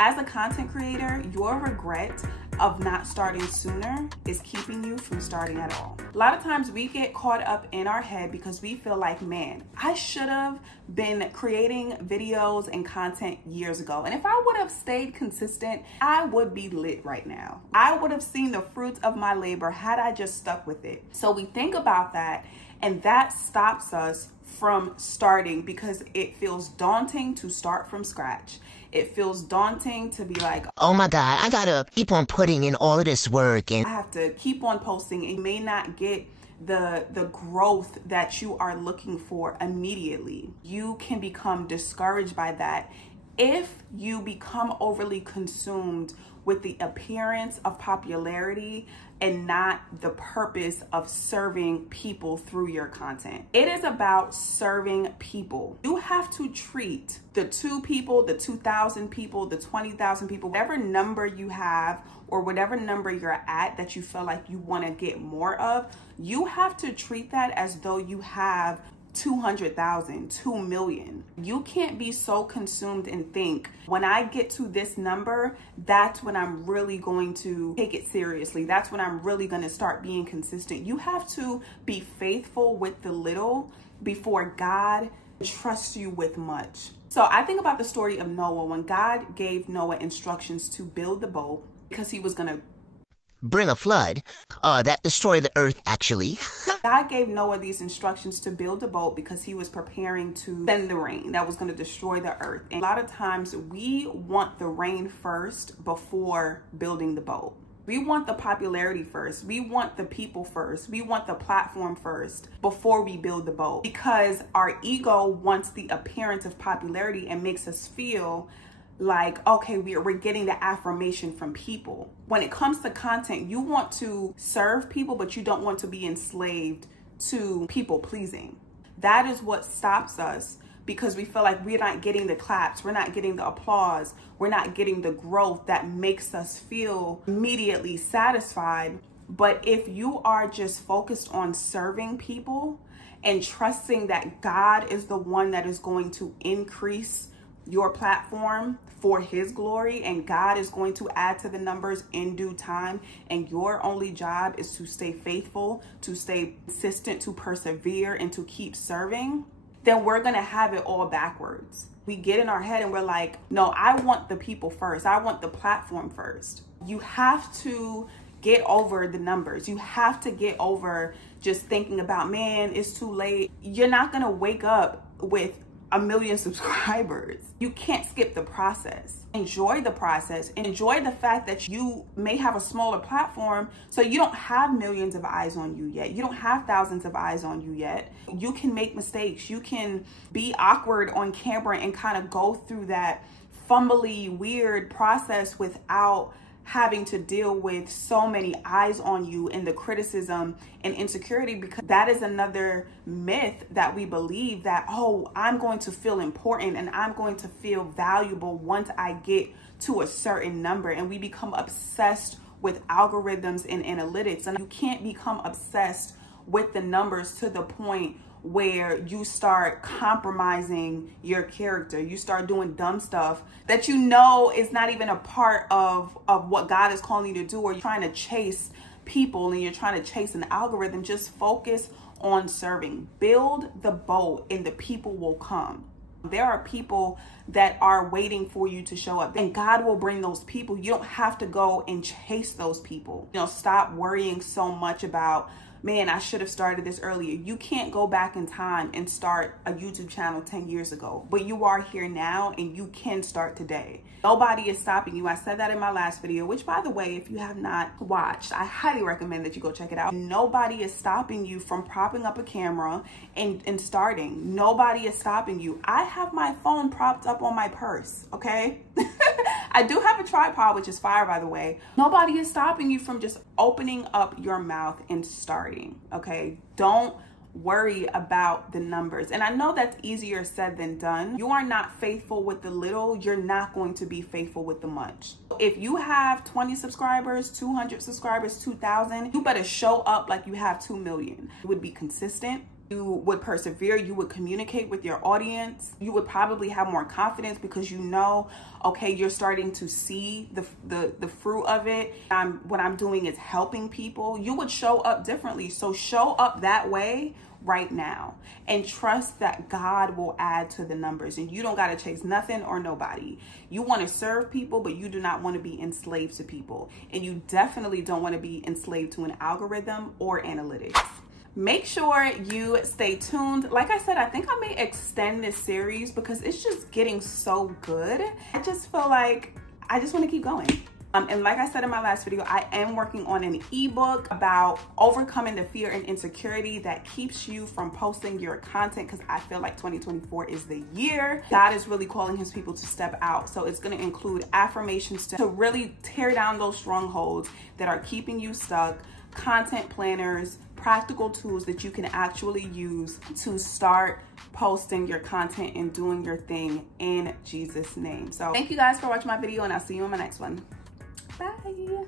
As a content creator, your regret of not starting sooner is keeping you from starting at all. A lot of times we get caught up in our head because we feel like, man, I should have been creating videos and content years ago. And if I would have stayed consistent, I would be lit right now. I would have seen the fruits of my labor had I just stuck with it. So we think about that, and that stops us from starting because it feels daunting to start from scratch. It feels daunting to be like, oh my God, I gotta keep on putting in all of this work and I have to keep on posting, and you may not get the growth that you are looking for immediately. You can become discouraged by that if you become overly consumed with the appearance of popularity and not the purpose of serving people through your content. It is about serving people. You have to treat the 2 people, the 2,000 people, the 20,000 people, whatever number you have or whatever number you're at that you feel like you want to get more of, you have to treat that as though you have 200,000, 2 million. You can't be so consumed and think, when I get to this number, that's when I'm really going to take it seriously. That's when I'm really going to start being consistent. You have to be faithful with the little before God trusts you with much. So I think about the story of Noah. When God gave Noah instructions to build the boat because he was going to bring a flood that destroyed the earth, actually. God gave Noah these instructions to build a boat because he was preparing to send the rain that was going to destroy the earth. And a lot of times we want the rain first before building the boat. We want the popularity first. We want the people first. We want the platform first before we build the boat, because our ego wants the appearance of popularity and makes us feel like, okay, we're getting the affirmation from people. When it comes to content, you want to serve people, but you don't want to be enslaved to people pleasing. That is what stops us, because we feel like we're not getting the claps, we're not getting the applause, we're not getting the growth that makes us feel immediately satisfied. But if you are just focused on serving people and trusting that God is the one that is going to increase your platform for his glory, and God is going to add to the numbers in due time, and your only job is to stay faithful, to stay consistent, to persevere, and to keep serving, then we're gonna have it all backwards. We get in our head and we're like, no, I want the people first. I want the platform first. You have to get over the numbers. You have to get over just thinking about, man, it's too late. You're not gonna wake up with 1 million subscribers. You can't skip the process. Enjoy the process. Enjoy the fact that you may have a smaller platform, so you don't have millions of eyes on you yet. You don't have thousands of eyes on you yet. You can make mistakes. You can be awkward on camera and kind of go through that fumbly, weird process without having to deal with so many eyes on you and the criticism and insecurity, because that is another myth that we believe, that, oh, I'm going to feel important and I'm going to feel valuable once I get to a certain number. And we become obsessed with algorithms and analytics. And you can't become obsessed with the numbers to the point where you start compromising your character. You start doing dumb stuff that you know is not even a part of what God is calling you to do, or you're trying to chase people and you're trying to chase an algorithm. Just focus on serving. Build the boat and the people will come. There are people that are waiting for you to show up, and God will bring those people. You don't have to go and chase those people. You know, stop worrying so much about, man, I should have started this earlier. You can't go back in time and start a YouTube channel 10 years ago, but you are here now and you can start today. Nobody is stopping you. I said that in my last video, which, by the way, if you have not watched, I highly recommend that you go check it out. Nobody is stopping you from propping up a camera and starting. Nobody is stopping you. I have my phone propped up on my purse, okay? I do have a tripod, which is fire, by the way. Nobody is stopping you from just opening up your mouth and starting, okay? Don't worry about the numbers. And I know that's easier said than done. You are not faithful with the little, you're not going to be faithful with the much. If you have 20 subscribers, 200 subscribers, 2,000, you better show up like you have 2 million. You would be consistent. You would persevere. You would communicate with your audience. You would probably have more confidence because you know, okay, you're starting to see the fruit of it. What I'm doing is helping people. You would show up differently. So show up that way right now and trust that God will add to the numbers, and you don't got to chase nothing or nobody. You want to serve people, but you do not want to be enslaved to people, and you definitely don't want to be enslaved to an algorithm or analytics. Make sure you stay tuned. Like I said, I think I may extend this series because it's just getting so good. I just feel like I just want to keep going. And like I said in my last video, I am working on an ebook about overcoming the fear and insecurity that keeps you from posting your content, because I feel like 2024 is the year God is really calling his people to step out. So it's going to include affirmations to really tear down those strongholds that are keeping you stuck, content planners, practical tools that you can actually use to start posting your content and doing your thing in Jesus' name. So thank you guys for watching my video, and I'll see you in my next one. Bye.